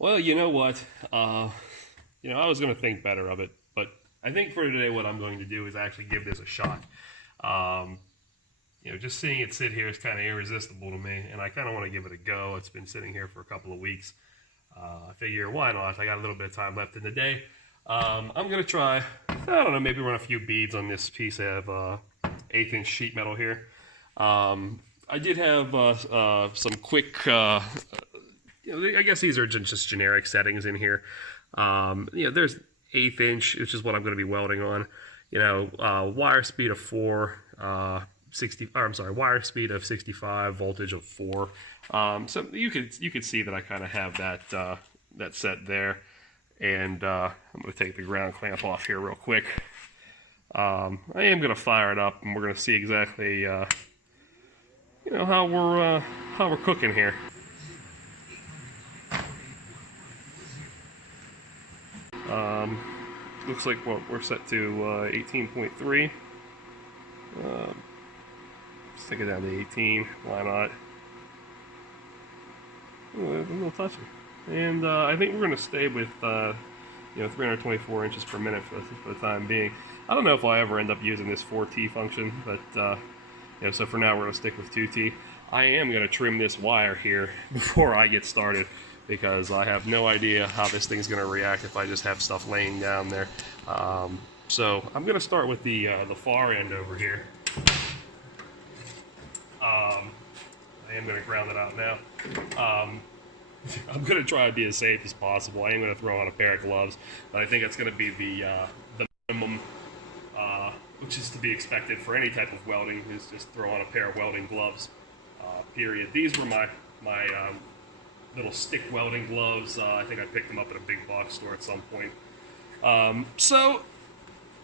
Well, you know what? I was going to think better of it, but I think for today what I'm going to do is actually give this a shot. Um, just seeing it sit here is kind of irresistible to me, and I kind of want to give it a go. It's been sitting here for a couple of weeks. I figure, why not? I got a little bit of time left in the day. I'm going to try, I don't know, maybe run a few beads on this piece of 1/8" sheet metal here. I did have some quick, I guess these are just generic settings in here. There's 1/8", which is what I'm going to be welding on. Wire speed of 4, wire speed of 65, voltage of 4. So you could see that I kind of have that set there. And I'm going to take the ground clamp off here real quick. I am going to fire it up, and we're going to see exactly how we're cooking here. Looks like we're set to 18.3. Stick it down to 18. Why not? Ooh, a little touchy. And I think we're going to stay with 324 inches per minute for the time being. I don't know if I'll ever end up using this 4T function, but so for now we're going to stick with 2T. I am going to trim this wire here before I get started, because I have no idea how this thing's going to react if I just have stuff laying down there. So I'm going to start with the far end over here. I am going to ground it out now. I'm going to try to be as safe as possible. I am going to throw on a pair of gloves, but I think that's going to be the minimum, which is to be expected for any type of welding, is just throw on a pair of welding gloves, period. These were my little stick welding gloves. I think I picked them up at a big box store at some point. So,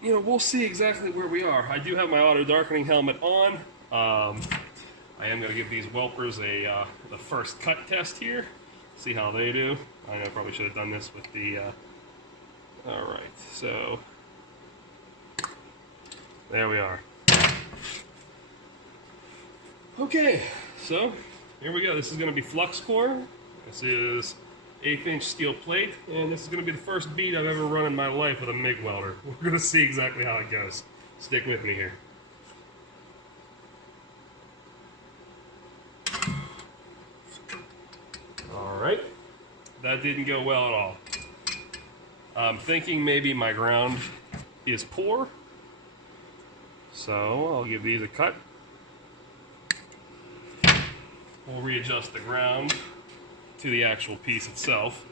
we'll see exactly where we are. I do have my auto darkening helmet on. I am going to give these whelpers the first cut test here. See how they do. I know I probably should have done this with the... Alright, so... there we are. Okay, so here we go. This is going to be flux core. This is 1/8" steel plate, and this is going to be the first bead I've ever run in my life with a MIG welder. We're going to see exactly how it goes. Stick with me here. Alright, that didn't go well at all. I'm thinking maybe my ground is poor, so I'll give these a cut. We'll readjust the ground to the actual piece itself,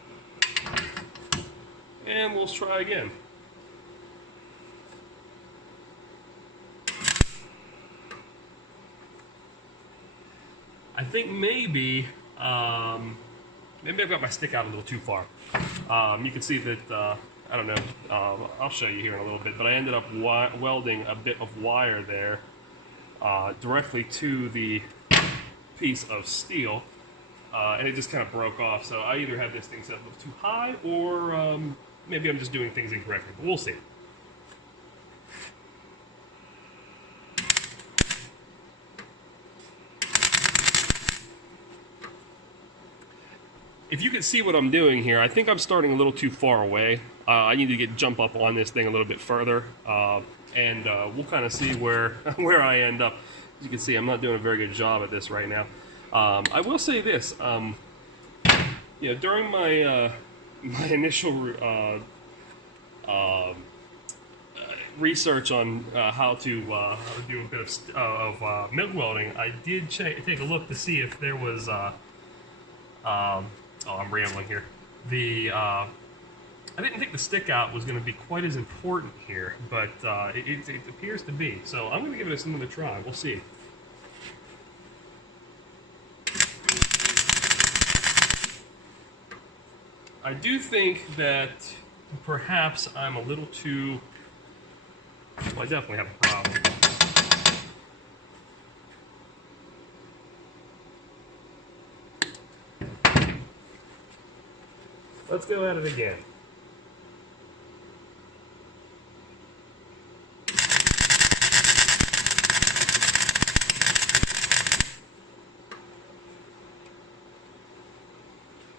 and we'll try again. I think maybe I've got my stick out a little too far. You can see that, I don't know, I'll show you here in a little bit, but I ended up welding a bit of wire there directly to the piece of steel, and it just kind of broke off. So I either had this thing set a little too high, or maybe I'm just doing things incorrectly, but we'll see. If you can see what I'm doing here, I think I'm starting a little too far away. I need to jump up on this thing a little bit further, and we'll kind of see where I end up. As you can see, I'm not doing a very good job at this right now. I will say this: during my my initial research on how to do a bit of MIG welding, I did take a look to see if there was. Oh, I'm rambling here. I didn't think the stick out was going to be quite as important here, but it appears to be. So I'm going to give it another try. We'll see. I do think that perhaps I'm a little too... Well, I definitely have a problem. Let's go at it again.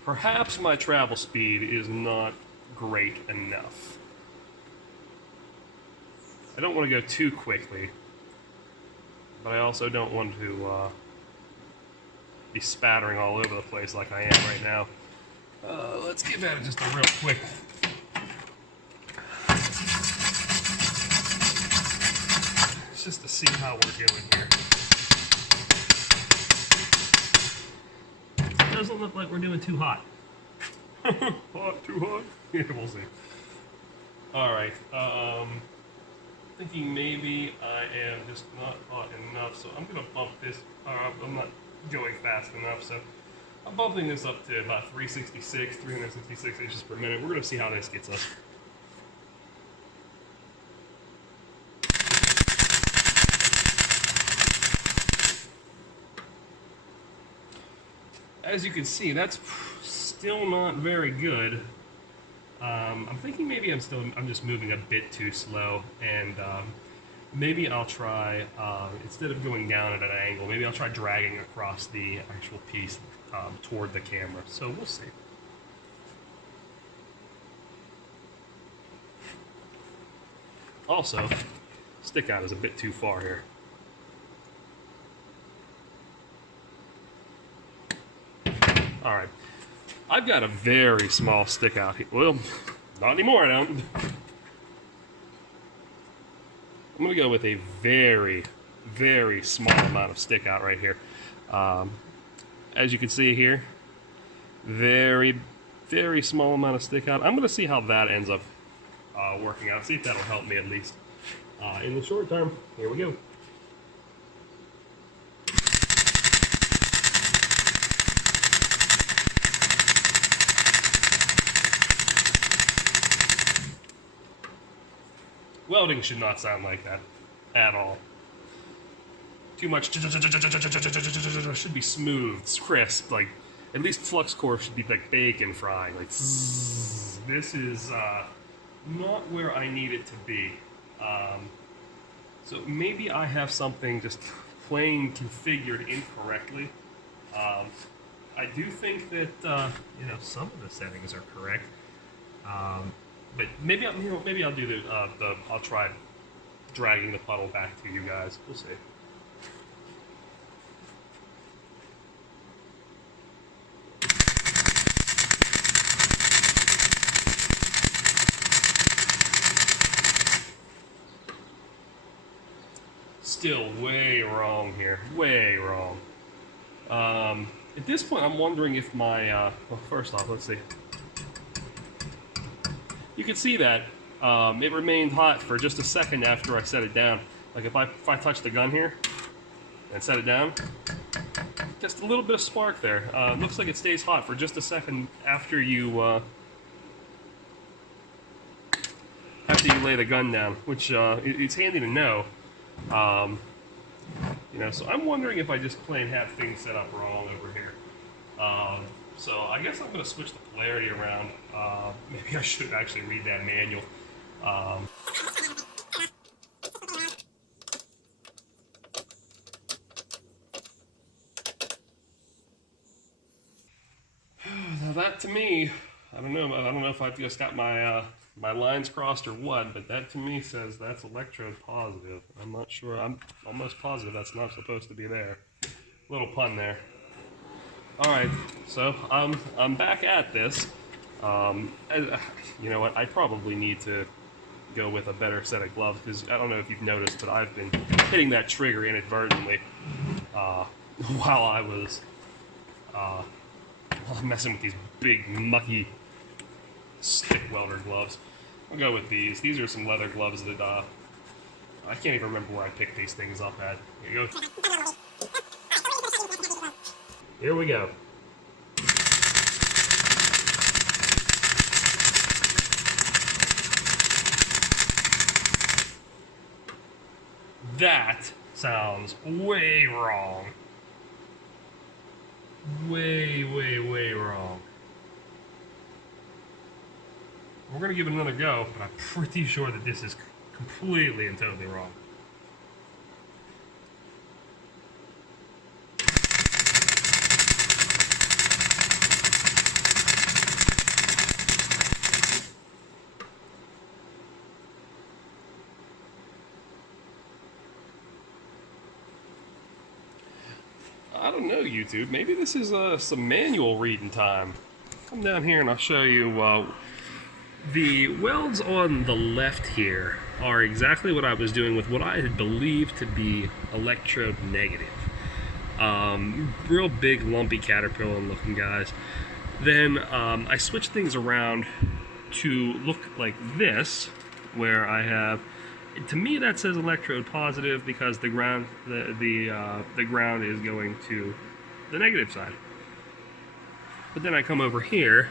Perhaps my travel speed is not great enough. I don't want to go too quickly, but I also don't want to be spattering all over the place like I am right now. Let's give that just a real quick. Just to see how we're doing here. It doesn't look like we're doing too hot. Hot, too hot? Yeah, we'll see. Alright, thinking maybe I am just not hot enough, so I'm going to bump this. I'm not going fast enough, so I'm bumping this up to about 366 inches per minute. We're going to see how this gets us. As you can see, that's still not very good. I'm thinking maybe I'm just moving a bit too slow, and maybe I'll try, instead of going down at an angle, maybe I'll try dragging across the actual piece toward the camera. So we'll see. Also, stick out is a bit too far here. Alright, I've got a very small stick out here. Well, not anymore, I don't. I'm going to go with a very, very small amount of stick out right here. As you can see here, very, very small amount of stick out. I'm going to see how that ends up working out. See if that'll help me at least. In the short term, here we go. Welding should not sound like that at all. Too much should be smooth, crisp, like at least flux core should be like bacon frying, like zzz. This is not where I need it to be. So maybe I have something just plain configured incorrectly. I do think that you know, some of the settings are correct. But maybe I'll do the I'll try dragging the puddle back to you guys. We'll see. Still way wrong here. Way wrong. At this point, I'm wondering if my well, first off, let's see. You can see that it remained hot for just a second after I set it down. Like if I touch the gun here and set it down, just a little bit of spark there. Looks like it stays hot for just a second after you lay the gun down, which it's handy to know. You know, so I'm wondering if I just plain have things set up wrong over here. So I guess I'm going to switch the polarity around. Maybe I should actually read that manual. Now that to me, I don't know if I've just got my my lines crossed or what, but that to me says that's electrode positive. I'm not sure. I'm almost positive that's not supposed to be there. Little pun there. All right, so I'm back at this. You know what? I probably need to go with a better set of gloves because I don't know if you've noticed, but I've been hitting that trigger inadvertently while I was messing with these big mucky stick welder gloves. I'll go with these. These are some leather gloves that I can't even remember where I picked these things up at. Here you go. Here we go. That sounds way wrong. Way, way, way wrong. We're going to give it another go, but I'm pretty sure that this is completely and totally wrong. don't know, YouTube. Maybe this is some manual reading time. Come down here and I'll show you. The welds on the left here are exactly what I was doing with what I had believed to be electrode negative. Real big, lumpy caterpillar looking guys. Then I switched things around to look like this, where I have, to me that says electrode positive because the ground the ground is going to the negative side. But then I come over here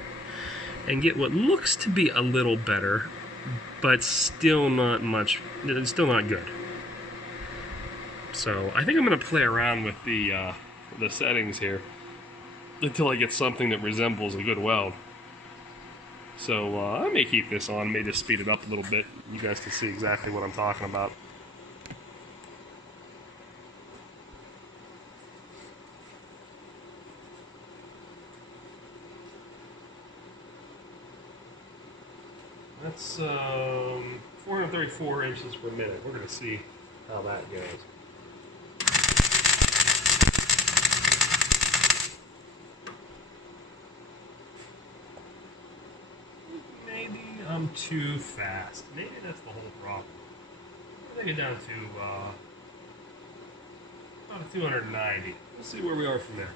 and get what looks to be a little better, but still not much. It's still not good. So I think I'm going to play around with the settings here until I get something that resembles a good weld. So I may keep this on, may just speed it up a little bit. You guys can see exactly what I'm talking about. That's 434 inches per minute. We're going to see how that goes. Maybe I'm too fast. Maybe that's the whole problem. I'll take it down to about 290. Let's see where we are from there.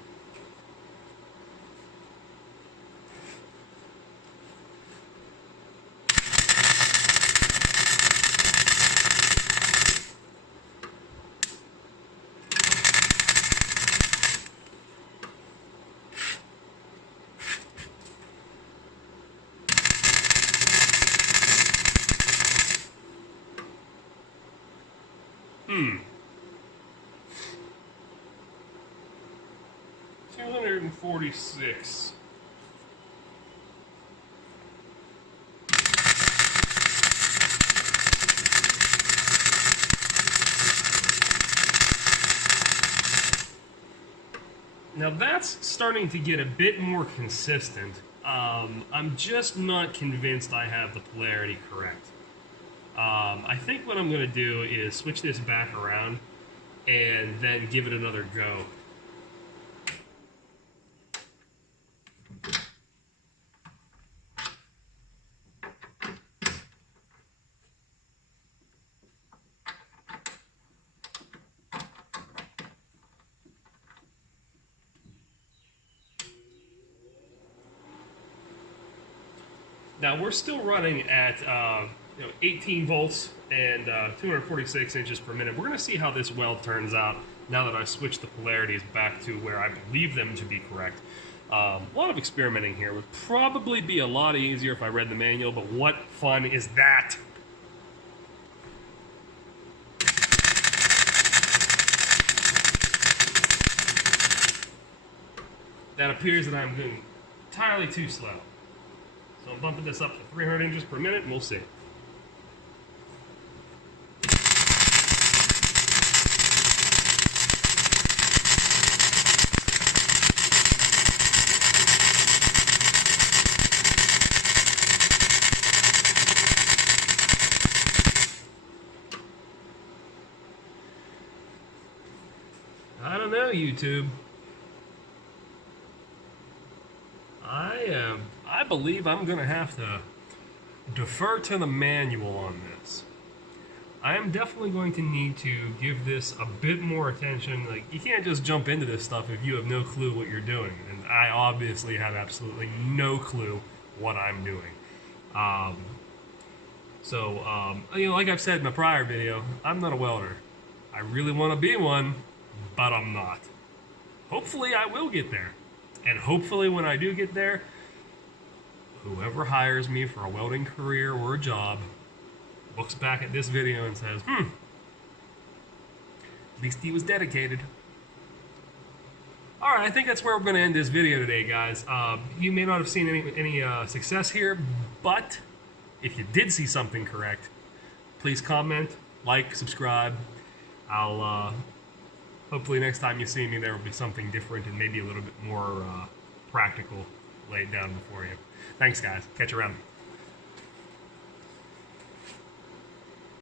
Hmm. 246. Now that's starting to get a bit more consistent. I'm just not convinced I have the polarity correct. I think what I'm going to do is switch this back around and then give it another go. Now we're still running at 18 volts and 246 inches per minute. We're going to see how this weld turns out now that I switched the polarities back to where I believe them to be correct. A lot of experimenting here. Would probably be a lot easier if I read the manual, but what fun is that? That appears that I'm doing entirely too slow. So I'm bumping this up to 300 inches per minute and we'll see. I don't know, YouTube. I believe I'm going to have to defer to the manual on this. I am definitely going to need to give this a bit more attention. Like, you can't just jump into this stuff if you have no clue what you're doing. And I obviously have absolutely no clue what I'm doing. Like I've said in a prior video, I'm not a welder. I really want to be one, but I'm not. Hopefully I will get there. And hopefully when I do get there, whoever hires me for a welding career or a job looks back at this video and says, at least he was dedicated. Alright, I think that's where we're going to end this video today, guys. You may not have seen any success here, but if you did see something correct, please comment, like, subscribe. I'll hopefully next time you see me there will be something different and maybe a little bit more practical laid down before you. Thanks, guys. Catch you around.